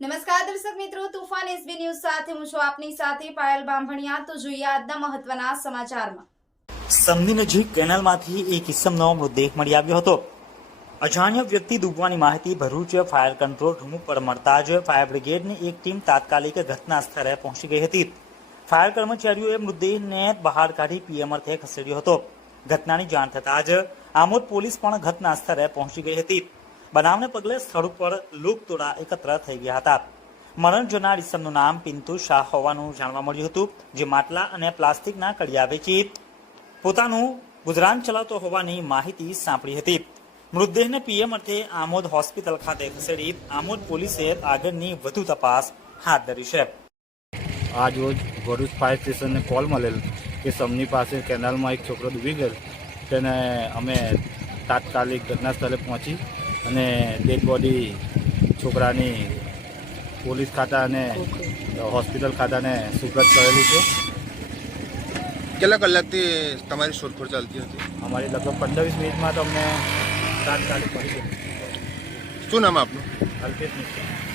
નમસ્કાર દર્શક મિત્રો, તુફાન એસબી ન્યૂઝ સાથે હું છું આપની સાથે પાયલ બામણિયા તો જોઈએ આજના મહત્વના સમાચારમાં. સમની નજીક કેનાલમાંથી એક ઇસમનો મૃતદેહ મળી આવ્યો હતો. અજાણ્ય વ્યક્તિ ડૂબવાની માહિતી ભરૂચ ફાયર કંટ્રોલ રૂમ પર મળતા જ ફાયર બ્રિગેડની એક ટીમ તાત્કાલિક ઘટના સ્થળે પહોંચી ગઈ હતી. ફાયર કર્મચારીઓએ મૃતદેહને બહાર કાઢી પીએમ અર્થે ખસેડ્યો હતો. ઘટનાની જાણ થતાં જ આમોદ પોલીસ પણ ઘટના સ્થળે પહોંચી ગઈ હતી. બનાવને પગલે સ્થળ ઉપર તોડા એકત્ર થઈ ગયા હતા. મરણ જનાર ઇસમનું નામ પિન્તુ શાહ હોવાનું જાણવા મળ્યું હતું, જે માટલા અને પ્લાસ્ટિકના કડિયા વેચી પોતાનું ગુજરાન ચલાવતો હોવાની માહિતી સાંપડી હતી. મૃતદેહને પીએમ અર્થે આમોદ હોસ્પિટલ ખાતે ખસેડી આમોદ પોલીસે આગળની વધુ તપાસ હાથ ધરી છે. આજ રોજ ભરૂચ ફાયર સ્ટેશનને કોલ મળેલ કે સમની પાસે કેનાલમાં એક છોકરો ડૂબી ગયેલ તેને અમે તાત્કાલિક ઘટના સ્થળે પહોંચી અને ડેડ બોડી છોકરાની પોલીસ ખાતા અને હોસ્પિટલ ખાતાને સુપ્રત કરેલી છે. કેટલા કલાકથી તમારી શોધખોળ ચાલતી હતી? અમારી લગભગ પંદર વીસ મિનિટમાં તો અમને તાત્કાલિક પડી ગઈ. શું નામ આપનું? અલ્પેશ મિશ્રા